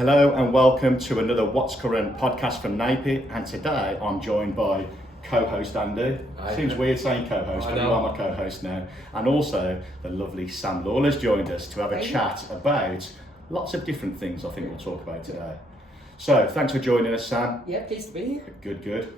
Hello and welcome to another What's Current podcast from NAPIT, and today I'm joined by co-host Andy. Seems weird saying co-host, but you are my co-host now. And also the lovely Sam Lawler's joined us to have a chat about lots of different things I think we'll talk about today. So thanks for joining us, Sam. Yeah, pleased to be here. Good.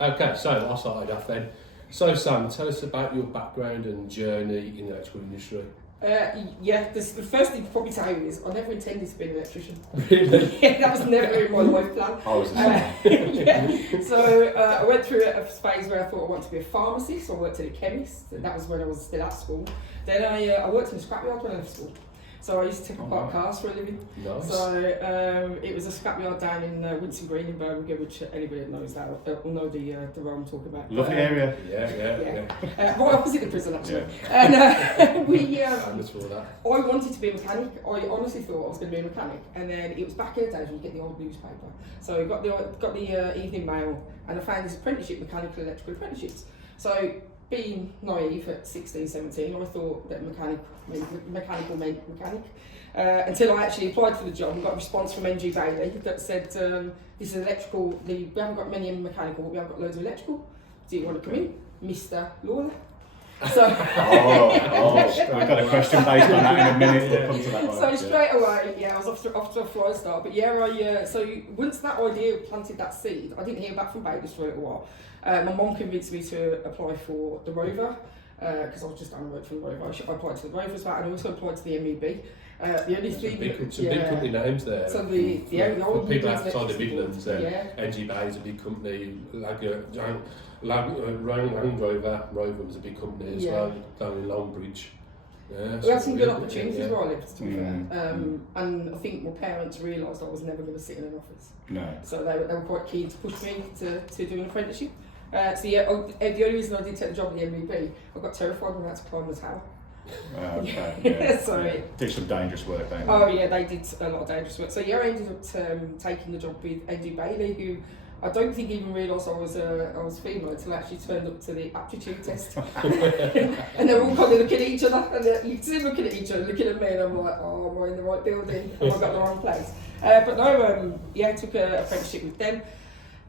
Okay, so I'll start it off then. So Sam, tell us about your background and journey in the electrical industry. The first thing to probably tell you is I never intended to be an electrician. Really? Yeah, that was never in my life plan. I was the same. So I went through a phase where I thought I wanted to be a pharmacist, so I worked at a chemist. That was when I was still at school. Then I worked in a scrapyard when I left school. So I used to take apart cars for a living. Nice. So it was a scrapyard down in Winson Green in Birmingham, which anybody that knows that will know the road I'm talking about. Lovely area. Yeah. Right opposite the prison actually. Yeah. And I I wanted to be a mechanic. I honestly thought I was going to be a mechanic, and then it was back in the days when you get the old newspaper. So I got the evening mail, and I found this apprenticeship, mechanical electrical apprenticeships. So being naive at 16, 17, I thought that mechanical meant mechanic. Until I actually applied for the job and got a response from NG Bailey that said, this is electrical, we haven't got many in mechanical, but we have got loads of electrical. Do you want to come in? Mr. Lawler. So We've got a question based on that in a minute. We'll come to that one. So straight away, I was off to a flying start. But so once that idea planted that seed, I didn't hear back from Bailey for a little while. My mum convinced me to apply for the Rover because I was just down the road from the Rover. I applied to the Rover as well, and I also applied to the MEB. The only thing, some big company names there. So the for people outside the Midlands, NG Bay is a big company. Land Rover was a big company as well down in Longbridge. Yeah, we had some good opportunities where I lived, to be fair. And I think my parents realised I was never going to sit in an office. No. So they were quite keen to push me to do an apprenticeship. The only reason I did take the job at the MEB, I got terrified when I had to climb the tower. Okay. Did some dangerous work, don't they? Oh yeah, they did a lot of dangerous work. So I ended up taking the job with Andrew Bailey, who I don't think even realised I was female until I actually turned up to the aptitude test. And they're all kind of looking at each other, and you can see them looking at each other, looking at me, and I'm like, oh, am I in the right building? Have I got the wrong place? But no, I took an apprenticeship with them,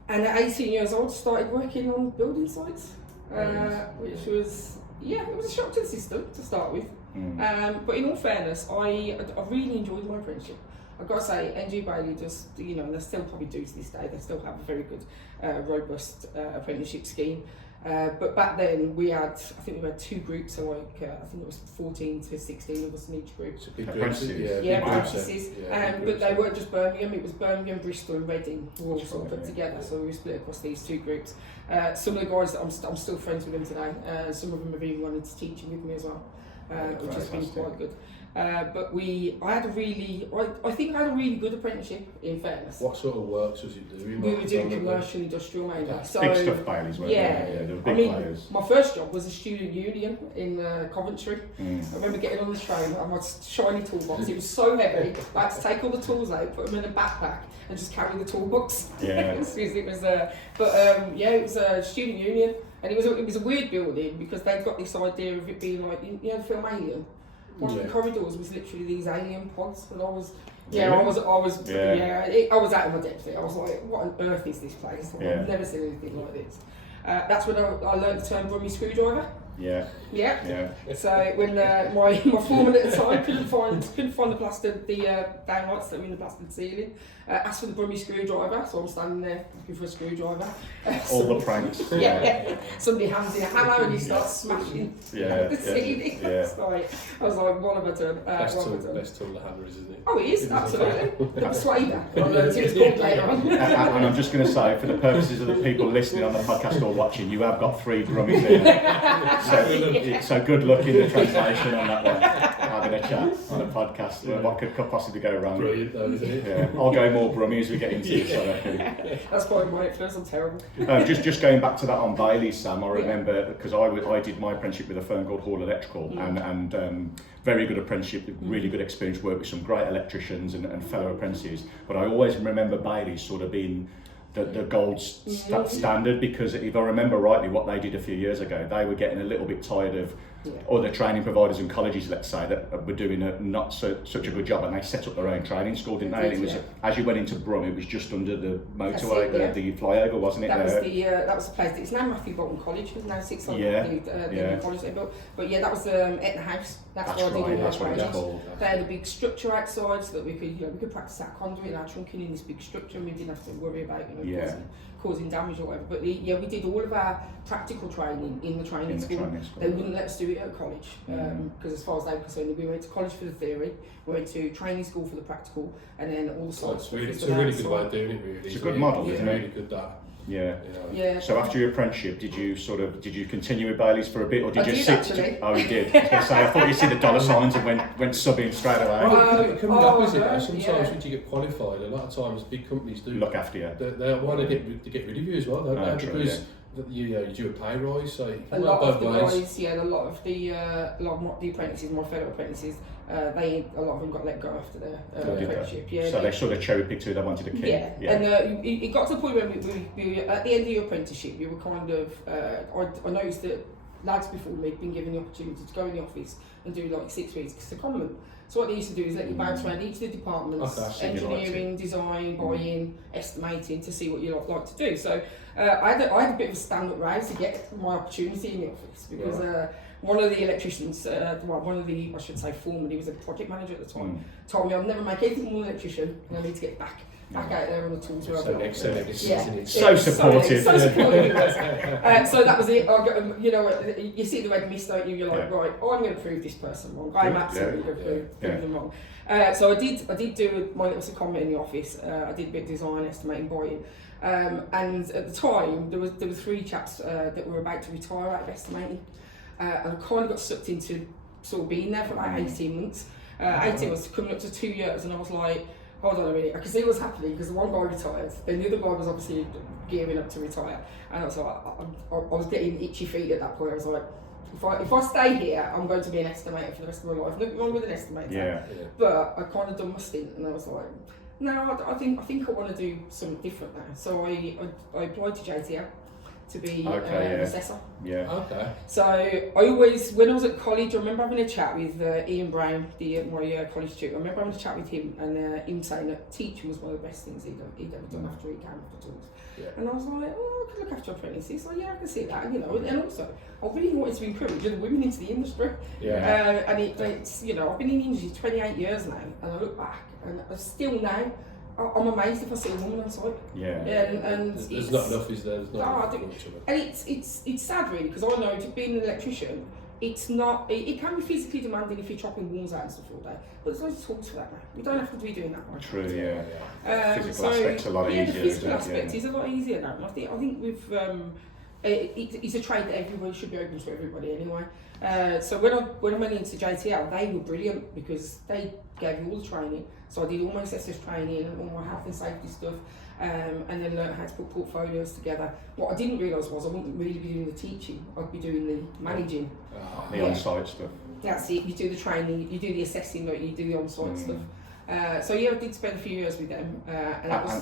and at 18 years old started working on building sites, which was, it was a shock to the system to start with. But in all fairness, I really enjoyed my apprenticeship. I've got to say, NG Bailey just, and they still probably do to this day, they still have a very good, robust apprenticeship scheme. But back then, we had two groups, so I think it was 14 to 16 of us in each group. It's a big apprentices. Apprentices. But they weren't just Birmingham, it was Birmingham, Bristol and Reading were all sort of put together, so we were split across these two groups. Some of the guys, I'm still friends with them today, some of them have even gone into teaching with me as well, which has been quite good. But I think I had a really good apprenticeship, in fairness. What sort of works was you doing? We were doing commercial, industrial mainly. So, big stuff, Bailey's, weren't they? They were big players. My first job was a student union in Coventry. I remember getting on the train and my shiny toolbox, it was so heavy, I had to take all the tools out, put them in a backpack and just carry the toolbox. Yeah. it was a student union, and it was a weird building because they'd got this idea of it being like, the film Alien. One of the corridors was literally these alien pods, and I was out of my depth. I was like, what on earth is this place? I've never seen anything like this. That's when I learned the term Brummie screwdriver. Yeah. So when my foreman at the time couldn't find the downlights that were in the plastered ceiling, asked for the Brummie screwdriver, so I'm standing there looking for a screwdriver. All the pranks. Somebody hands in a hammer and you start smashing the ceiling. I was like, one of a turn. Best tool the hammer is, isn't it? Oh, it is, absolutely. The persuader. I learned it was called later on. And I'm just going to say, for the purposes of the people listening on the podcast or watching, you have got 3 Brummies there. So good luck in the translation on that one. Having a chat on a podcast. What could possibly go wrong? Brilliant though, isn't it? Yeah. I'll go more Brummie as we get into this, I reckon. That's probably my influence, I'm terrible. Just going back to that on Bailey's, Sam, I remember, because I did my apprenticeship with a firm called Hall Electrical, and very good apprenticeship, really good experience, worked with some great electricians and fellow apprentices, but I always remember Bailey's sort of being the gold standard, because if I remember rightly what they did a few years ago, they were getting a little bit tired of other training providers and colleges, let's say, that were doing not such a good job, and they set up their own training school, didn't they? And it was, as you went into Brum, it was just under the motorway, the flyover, wasn't it? That was the place. It's now Matthew Bolton College, because now 6 the college they built. But yeah, that was Etna House. That's where I did all my training. They had a big structure outside, so that we could practice our conduit and our trunking in this big structure, and we didn't have to worry about causing damage or whatever. But we did all of our practical training in the training school. They wouldn't let us do it at college, because as far as they were concerned, we went to college for the theory, we went to training school for the practical, and then all the science. It's a really good way of doing it, really. It's a good model, isn't it? Really good that. Yeah. So after your apprenticeship, did you continue with Bailey's for a bit, or did you sit? Actually. Oh, you did. I was going to say, I thought you see the dollar signs and went subbing straight away. It comes opposite though. Sometimes when you get qualified, a lot of times big companies do look after you. They want to get rid of you as well, don't they? Because you do a pay rise, so a lot of the guys, a lot of the apprentices, my fellow apprentices, a lot of them got let go after their apprenticeship. So they sort of cherry picked who they wanted to keep. And it got to the point where we at the end of your apprenticeship, you were kind of. I noticed that lads before me had been given the opportunity to go in the office and do like 6 weeks because it's a common. So what they used to do is let you bounce around each of the departments, engineering, design, buying, estimating, to see what you like to do. So I had a bit of a stand-up race to get my opportunity in the office, because one of the electricians, I should say foreman, he was a project manager at the time, told me I'd never make anything more than an electrician, and I need to get back out there on the tools where I belong. So supportive. So supportive. So that was it. You see the red mist, don't you? You're like, right, I'm going to prove this person wrong. I'm absolutely going to prove them wrong. So I did do my little secondment in the office. I did a bit of design, estimating, buying. And at the time, there were 3 chaps that were about to retire out of estimating. And I kind of got sucked into sort of being there for about 18 months. 18 was coming up to 2 years, and I was like, hold on a minute, I could see what's happening, because the one guy retired, then the other guy was obviously gearing up to retire, and I was like, I was getting itchy feet at that point. I was like, if I stay here, I'm going to be an estimator for the rest of my life. Nothing wrong with an estimator, but I kind of done my stint, and I was like, no, I think I want to do something different now. So I applied to JTL to be an assessor. So I always, when I was at college, I remember having a chat with Ian Brown, my college tutor. I remember having a chat with him, and him saying that teaching was one of the best things he'd ever done after he came off the tools. And I was like, I can look after apprentices. So I can see that, and also I really wanted to encourage other women into the industry. And it's I've been in the industry 28 years now, and I look back, and still now, I'm amazed if I see a woman on site. And there's not enough, is there? There's not enough. And it's sad really, because I know being an electrician, it's not. It can be physically demanding if you're chopping walls out and stuff all day, but there's loads of tools for that now. We don't have to be doing that much. True, physical aspect's a lot easier. The physical aspect is a lot easier now. And I think we've. It's a trade that everybody should be open to everybody anyway. So when I went into JTL, they were brilliant because they gave me all the training. So I did all my SSS training and all my health and safety stuff, and then learned how to put portfolios together. What I didn't realise was I wouldn't really be doing the teaching, I'd be doing the managing. The on-site stuff. That's it, you do the training, you do the assessing, you do the on-site stuff. So I did spend a few years with them.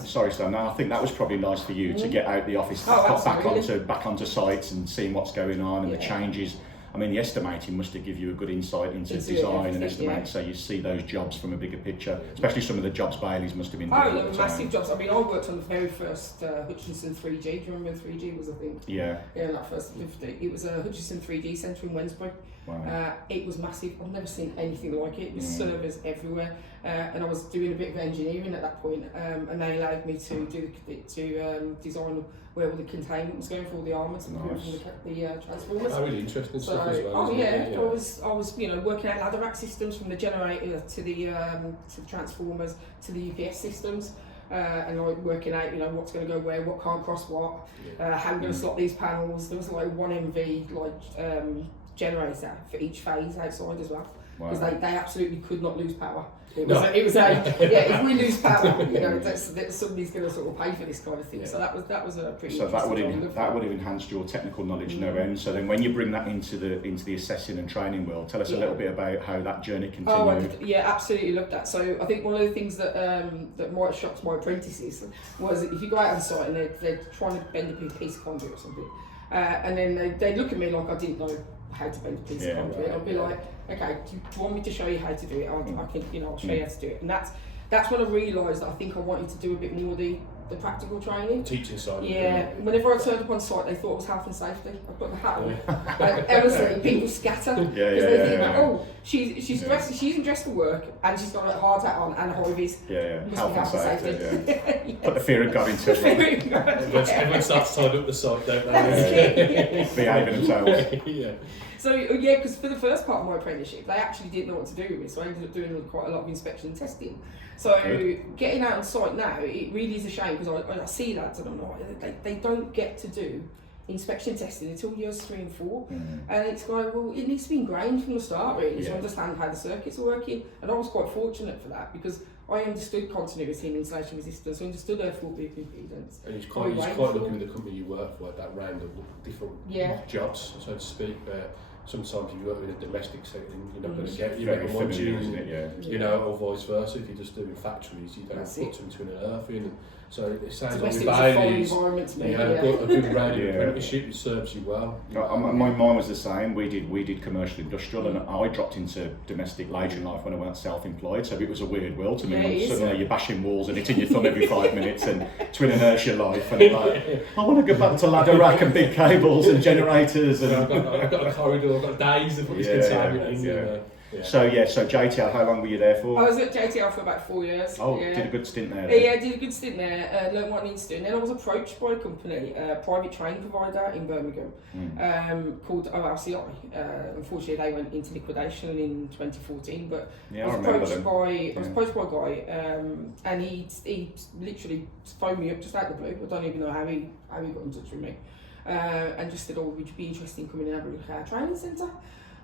Sorry, Sam. Now I think that was probably nice for you to get out the office, back onto sites and seeing what's going on and the changes. I mean, the estimating must have given you a good insight into design and estimating, so you see those jobs from a bigger picture, especially some of the jobs Bailey's must have been doing. They were massive jobs. I mean, I worked on the very first Hutchinson 3G. Do you remember 3G was a thing? That first 50. It was a Hutchinson 3G centre in Wednesbury. Wow. It was massive. I've never seen anything like it. There was servers everywhere, and I was doing a bit of engineering at that point, and they allowed me to design where all the containment was going for all the armours and from the transformers. Really interesting stuff as well. I was working out ladder rack systems from the generator to the transformers to the UPS systems. And like working out, what's going to go where, what can't cross what, how we're going to slot these panels. There was like 1 MV generator for each phase outside as well, because they absolutely could not lose power. It was if we lose power, somebody's going to sort of pay for this kind of thing. So that was a pretty. So that would have enhanced your technical knowledge no end. So then when you bring that into the assessing and training world, tell us a little bit about how that journey continued. Absolutely loved that. So I think one of the things that might have shocked my apprentices was if you go out on site and they're trying to bend a piece of conduit or something, And then they look at me like I didn't know how to bend a piece of concrete. I'll be like, okay, do you want me to show you how to do it? I can, I'll show you how to do it. And that's when I realised that I think I wanted to do a bit more the practical training. Teaching side. Yeah. Whenever I turned up on site, they thought it was health and safety. I've got the hat on. And honestly, people scatter because they think, oh, she's dressed for work and she's got a hard hat on and a high vis. Health and safety. Put the fear of God into it. Everyone starts tying up the side, don't they? Behaving themselves. Yeah. So because for the first part of my apprenticeship, they actually didn't know what to do with me, so I ended up doing quite a lot of inspection and testing. So getting out on site now, it really is a shame because I see lads and I'm like, they don't get to do inspection testing until years 3 and 4, and it's like, well, it needs to be ingrained from the start really to understand how the circuits are working. And I was quite fortunate for that because I understood continuity and insulation resistance, I understood earth fault loop impedance. And it's quite looking at the company you work for, that round of different jobs, so to speak. Sometimes if you work in a domestic setting, you're not going to get one tune, or vice versa. If you're just doing factories, you don't put something in an earth in. So it sounds like you had a good round of apprenticeship. It serves you well. Mine was the same. We did commercial industrial, and I dropped into domestic later in life when I went self-employed. So it was a weird world to me. Suddenly you're bashing walls and hitting your thumb every 5 minutes, and twin inertia life. And like, I want to go back to ladder rack and big cables and generators. And I've got a corridor. I've got days of what's contaminating. So JTL, how long were you there for? I was at JTL for about 4 years. Oh, did a good stint there. Yeah, did a good stint there. Learned what I needed to do. And then I was approached by a company, a private training provider in Birmingham, called OLCI. Unfortunately, they went into liquidation in 2014. But I was approached by a guy, and he literally phoned me up just out of the blue. I don't even know how he got in touch with me, and just said, "Oh, would you be interested in coming and having a look at our training centre?"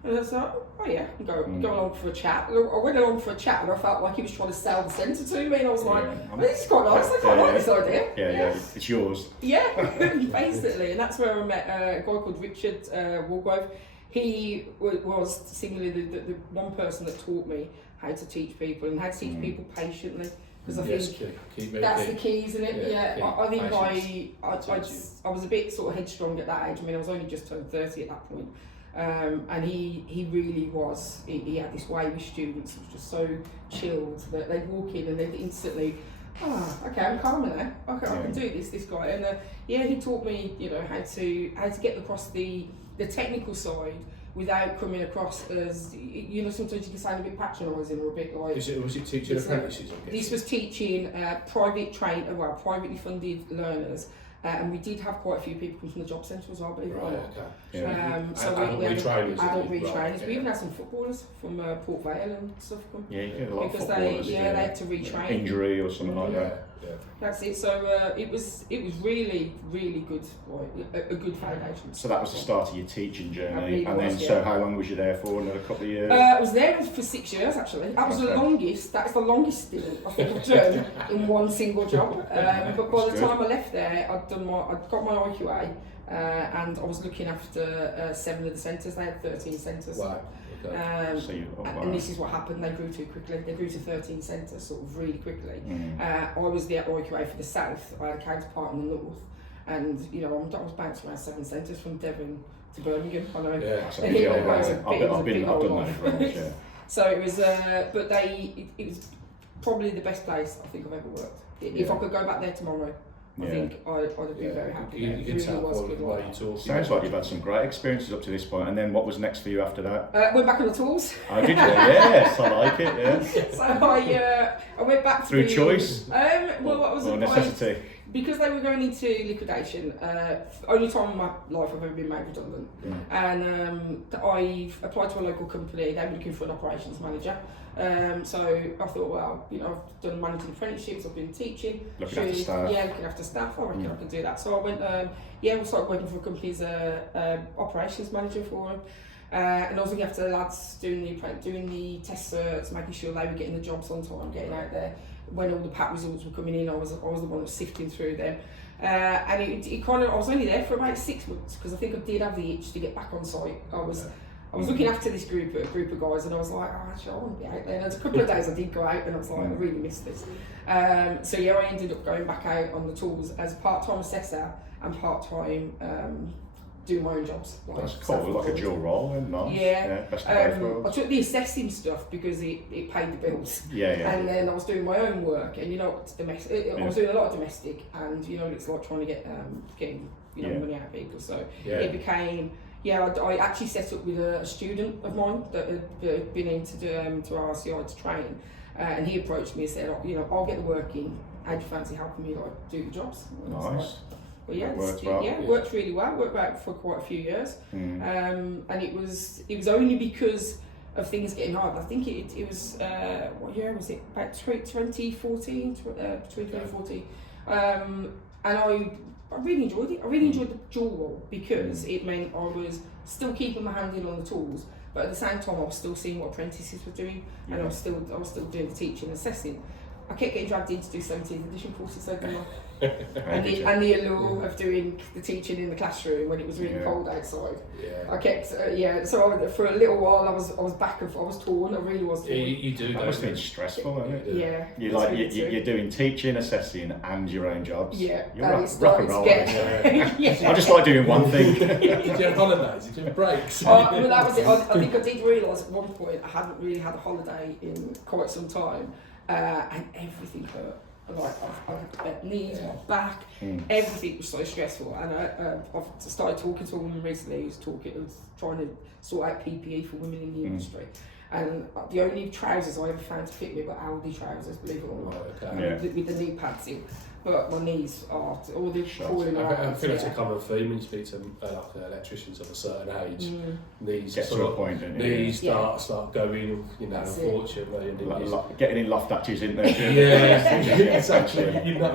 And I was like, oh yeah, go along for a chat. I went along for a chat and I felt like he was trying to sell the centre to me, and I was like, this is quite nice, I quite like this idea. Yeah, it's yours. Yeah, basically, and that's where I met a guy called Richard Walgrove. He was similarly the one person that taught me how to teach people and how to teach people patiently. Because I think that's the key, isn't it? Yeah. I think I was a bit sort of headstrong at that age. I mean, I was only just turned 30 at that point. And he really was, he had this way with students, it was just so chilled that they'd walk in and they'd instantly, okay, I'm calmer now, okay, I can do this guy. And he taught me, how to get across the technical side without coming across as, sometimes you can sound a bit patronising or a bit like... Was it teaching apprentices? This was teaching privately funded learners. And we did have quite a few people come from the job centre as well, believe it or not. So we had adult retrainers. We even had some footballers from Port Vale and stuff come. Yeah, you get a lot of footballers. They had to retrain. Injury or something like that. Yeah. That's it. So it was really, really good, a good foundation. So that was the start of your teaching journey, and then so how long was you there for? Another couple of years? I was there for 6 years actually. That was the longest. That's the longest stint I think I've done in one single job. But by the time I left there, I'd got my IQA, and I was looking after 7 of the centres. They had 13 centres. Wow. And this is what happened, they grew too quickly. They grew to 13 centres sort of really quickly. I was the IQA for the south, I had a counterpart in the north, and I was bounced around 7 centres from Devon to Birmingham. I know. I've done that. So it was, it was probably the best place I think I've ever worked. If I could go back there tomorrow, I think I'd have been very happy. You can tell by the way you talk. Sounds like you've had some great experiences up to this point. And then what was next for you after that? Went back on the tools. Oh, did you? Yes, I like it. Yeah. So I went back through choice. Or necessity. Because they were going into liquidation. Only time in my life I've ever been made redundant. And I've applied to a local company. They were looking for an operations manager. So I thought, well, I've done managing apprenticeships, I've been teaching. Looking after staff. Yeah, looking after staff. I reckon I can do that. So I went, we started working for a company as a operations manager for them. And I was looking after the lads doing the test certs, making sure they were getting the jobs on time, getting out there. When all the PAT results were coming in, I was the one that was sifting through them. And it kind of, I was only there for about 6 months because I think I did have the itch to get back on site. I was looking after this group of guys, and I was like, actually, I want to be out there. And there was a couple of days I did go out, and I was like, I really missed this. So I ended up going back out on the tools as a part-time assessor and part-time doing my own jobs. Like that's cool, like a dual role, and nice. Best of both worlds. I took the assessing stuff because it paid the bills. And then I was doing my own work, and I was doing a lot of domestic, and it's like trying to getting money out of people. So it became. I actually set up with a student of mine that had been in to RCI to train, and he approached me and said, I'll get the work in. How do you fancy helping me do the jobs? Nice. But it worked really well. Worked out for quite a few years, and it was only because of things getting hard. I think it was what year was it? About 2014, between 2014, and I really enjoyed it. I really enjoyed the dual role because it meant I was still keeping my hand in on the tools, but at the same time I was still seeing what apprentices were doing, and I was still doing the teaching and assessing. I kept getting dragged in to do 17th edition courses over my and the allure of doing the teaching in the classroom when it was really cold outside. I kept so for a little while I was torn. I really was torn. You do that must have been stressful, isn't it? You're doing teaching, assessing and your own jobs. You're rock and roll. I just like doing one thing. Did you have holidays? Did you have breaks? That was it. I think I did realise at one point I hadn't really had a holiday in quite some time, and everything hurt. Like I had knees, my back, everything was so stressful. And I've started talking to a woman recently who's trying to sort out PPE for women in the industry. And the only trousers I ever found to fit me were Aldi trousers, believe it or not, with the knee pads in. But my knees are all the falling out. I feel it's a common theme when you speak to electricians of a certain age. Knees get to a point, don't you? Knees start going, unfortunately. Getting in loft hatches, isn't there? Exactly. You're not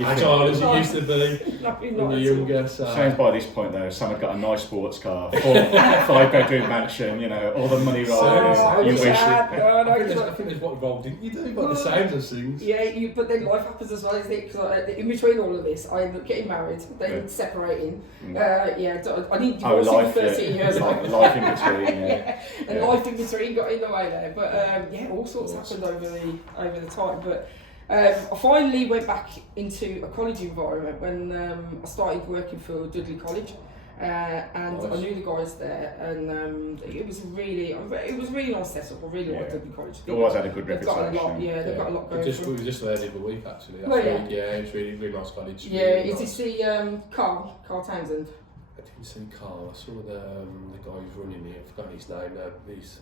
agile as you used to be when you're younger. Sounds by this point though, Sam had got a nice sports car, 5-bedroom mansion, all the money rolling. You wish. I think there's what role didn't you do by the sounds of things? Yeah, but then life happens as well. Because in between all of this, I ended up getting married, then separating. I didn't divorce for 13 years. Life in between, and life in between got in the way there. But all sorts happened over the time. But I finally went back into a college environment when I started working for Dudley College. And nice. I knew the guys there, and it was really nice setup. I really liked Dudley College. They always had a good reputation. They've got a lot going. We were just there the other week actually. It's really nice college. Is this the Carl Townsend? I didn't see Carl. I saw the guy who's running it. I've forgotten his name. He's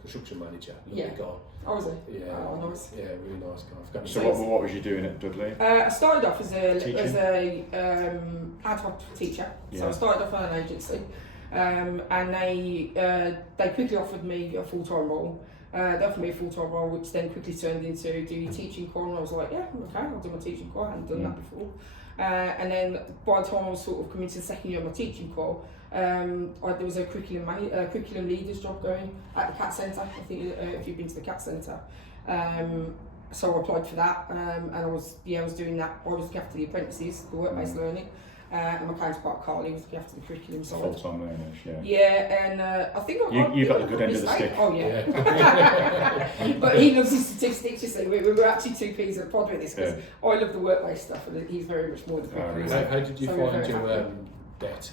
construction manager. Lovely guy. Oh, was he? Yeah. Oh, nice. Yeah, really nice guy. So what was you doing at Dudley? I started off as a ad hoc teacher. So I started off on an agency, and they quickly offered me a full-time role. They offered me a full-time role, which then quickly turned into doing teaching core, and I was like, I'll do my teaching core. I hadn't done that before. And then by the time I was sort of coming to the second year of my teaching core, there was a curriculum leaders job going at the CAT Centre. I think if you've been to the CAT Centre, so I applied for that, and I was doing that. I was looking after the apprentices, the work-based learning, and my counterpart Carly was looking after the curriculum side. Full-time learners, and I think you got the good end of the stick. Oh yeah. But he loves his statistics. You see, we were actually two peas in a pod with this because I love the work-based stuff, and he's very much more the curriculum. How did you find your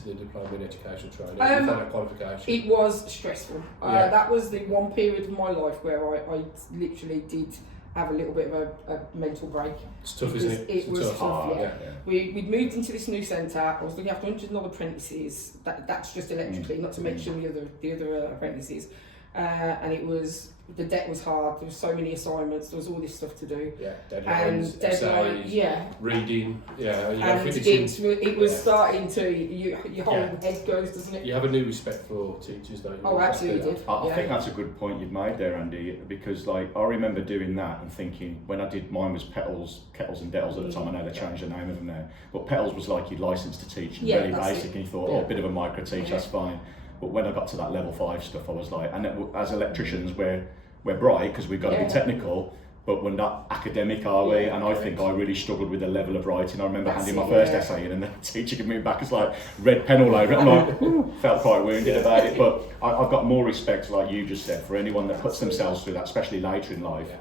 the diploma in education training? Did you find that qualification? It was stressful. That was the one period of my life where I literally did have a little bit of a mental break. It's tough, isn't it? It was tough, We'd moved into this new centre. I was looking after 100 odd apprentices. That's just electrically, not to mention the other apprentices. And it was, the debt was hard. There were so many assignments. There was all this stuff to do. Deadlines, essays, reading. And it was starting to, your whole head goes, doesn't it? You have a new respect for teachers, don't you? Oh, absolutely did. I think that's a good point you've made there, Andy, because I remember doing that and thinking, when I did mine was Kettles and Dettles at the time. I know they changed the name of them now, but Petals was like your licence to teach, and very basic, and you thought, a bit of a micro teach, that's fine. But when I got to that level 5 stuff, I was like, and as electricians, we're bright because we've got to be technical, but we're not academic, are we? And I think I really struggled with the level of writing. I remember handing my first essay in, and the teacher gave me back, it's like red pen all over it. I'm like, felt quite wounded about it. But I've got more respect, like you just said, for anyone that puts themselves through that, especially later in life.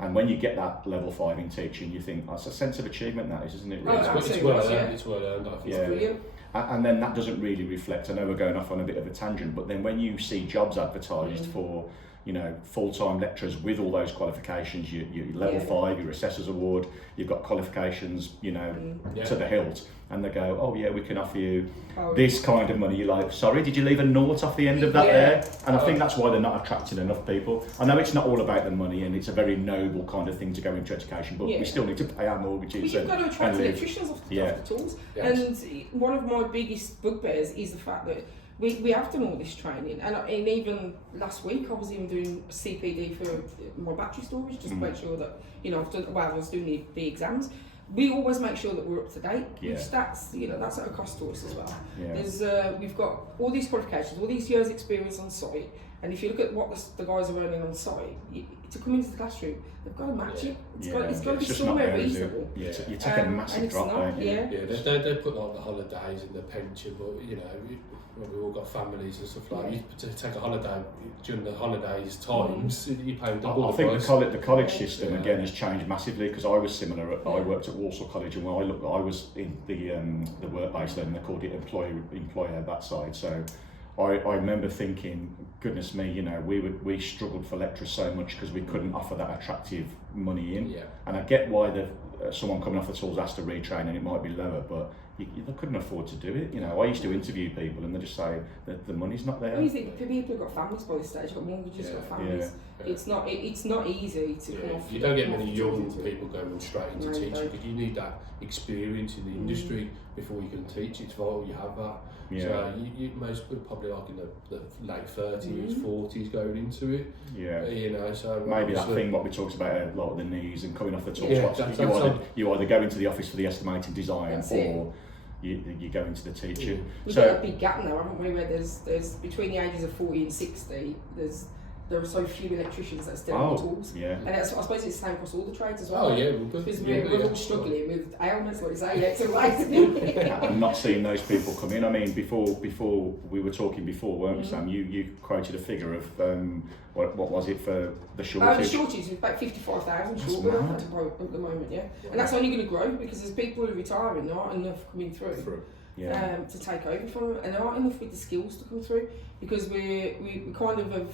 And when you get that level 5 in teaching, you think that's a sense of achievement, that is, isn't it? Really? It's well earned. I think. It's brilliant. And then that doesn't really reflect, I know we're going off on a bit of a tangent, but then when you see jobs advertised for, you know, full-time lecturers with all those qualifications, your level 5, your assessor's award, you've got qualifications, you know, to the hilt, and they go, oh yeah, we can offer you this kind of money. You're like, sorry, did you leave a naught off the end of that there? And I think that's why they're not attracting enough people. I know it's not all about the money, and it's a very noble kind of thing to go into education, but we still need to pay our mortgages. But you've got to attract electricians off the tools. And one of my biggest bugbears is the fact that we have done all this training, and even last week I was even doing CPD for my battery storage, just to make sure that, you know, I was doing the exams. We always make sure that we're up to date with stats. You know, that's at a cost to us as well. There's we've got all these qualifications, all these years experience on site, and if you look at what the guys are earning on site, to come into the classroom, they've got to match it. It's got to be somewhere reasonable. You take a massive drop, don't you? They put like the holidays in the pension, but you know, we've all got families and stuff like that. You to take a holiday during the holidays times, you pay double. I think the college system again has changed massively, because I was similar. I worked at Walsall College, and when I was in the workplace then, they called it employer that side. So I remember thinking, goodness me, you know, we struggled for lecturers so much because we couldn't offer that attractive money in. And I get why someone coming off the tools has to retrain and it might be lower, but they couldn't afford to do it. You know, I used to interview people and they just say that the money's not there. Well, you think people who've got families by this stage, got mortgages, got families. It's not easy to come off. You don't get many young people going straight into teaching, because you need that experience in the industry before you can teach. It's vital you have that. So most people probably like in the late 30s, 40s going into it. You know, so maybe that thing what we talked about, like the knees and coming off the tools. You either go into the office for the estimating design, or you go into the teaching. We've got a big gap now, haven't we? Where there's between the ages of 40 and 60, there are so few electricians that are still on the tools. And I suppose it's the same across all the trades as well. Because we're all struggling with ailments, like you say. It's amazing. I'm not seeing those people come in. I mean, before we were talking before, weren't we, Sam? You quoted a figure of what was it for the shortage? The shortage is about 55,000 short at the moment, and that's only going to grow because there's people who are retiring, there aren't enough coming through. To take over from them, and there aren't enough with the skills to come through, because we kind of have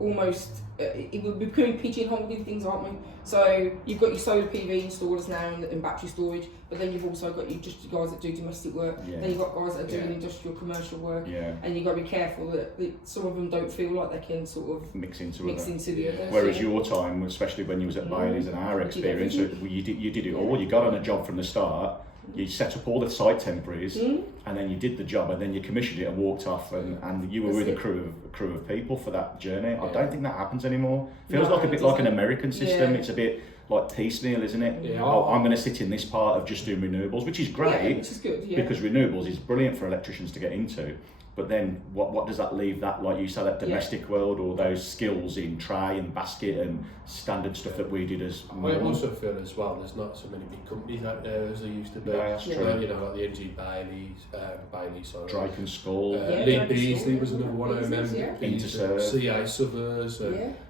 almost we're becoming pigeonholed in things, aren't we? So you've got your solar PV installers now and battery storage, but then you've also got your guys that do domestic work, then you've got guys that are doing industrial commercial work, and you've got to be careful that some of them don't feel like they can sort of mix into the others. Whereas your time, especially when you was at Bailey's, and our experience, you did it all. You got on a job from the start. You set up all the site temporaries, and then you did the job, and then you commissioned it and walked off, and you were with a crew of people for that journey. I don't think that happens anymore. Feels like a bit like an American system. It's a bit like piecemeal, isn't it? I'm going to sit in this part of just doing renewables, which is great, which is good, because renewables is brilliant for electricians to get into. But then what does that leave, that, like you say, that domestic world, or those skills in tray and basket and standard stuff that we did as I also feel as well, there's not so many big companies out there as there used to be. That's true. You know, like the NG Bailey's, Drake and Skull. Lee Beasley was another one I remember. Interserve. CA Suthers.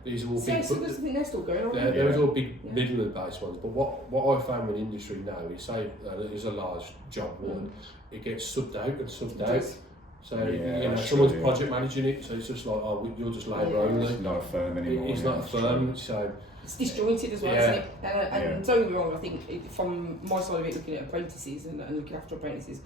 These are all big. Suthers, I think they're still going on. There was all big Midland-based ones. But what I found with the industry now is, say there's a large job one, it gets subbed out. So you know, someone's project managing it, so it's just like, you're just labour only. It's not a firm anymore. It's not a firm, so it's disjointed as well, isn't it? And don't get me wrong, I think from my side of it, looking at apprentices and looking after apprentices,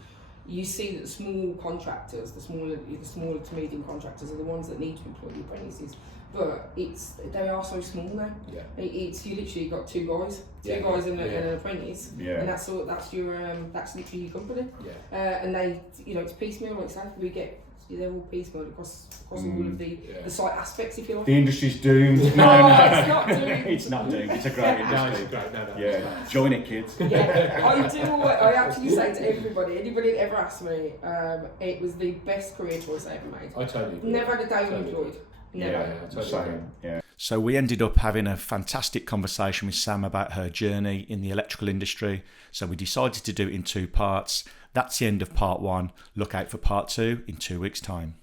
you see that the small contractors, the smaller to medium contractors, are the ones that need to employ the apprentices. But they are so small now. It's you literally got two guys and an apprentice, and that's literally your company. And they, you know, it's piecemeal, like I say. They're all piecemeal across all of the site aspects, if you like. The industry's doomed. No, it's not doomed. It's not doomed. It's a great industry. No. Join it, kids. I actually say to anybody that ever asked me, it was the best career choice I ever made. I totally agree. Never had a day unemployed. So we ended up having a fantastic conversation with Sam about her journey in the electrical industry. So we decided to do it in 2 parts. That's the end of part 1. Look out for part 2 in 2 weeks' time.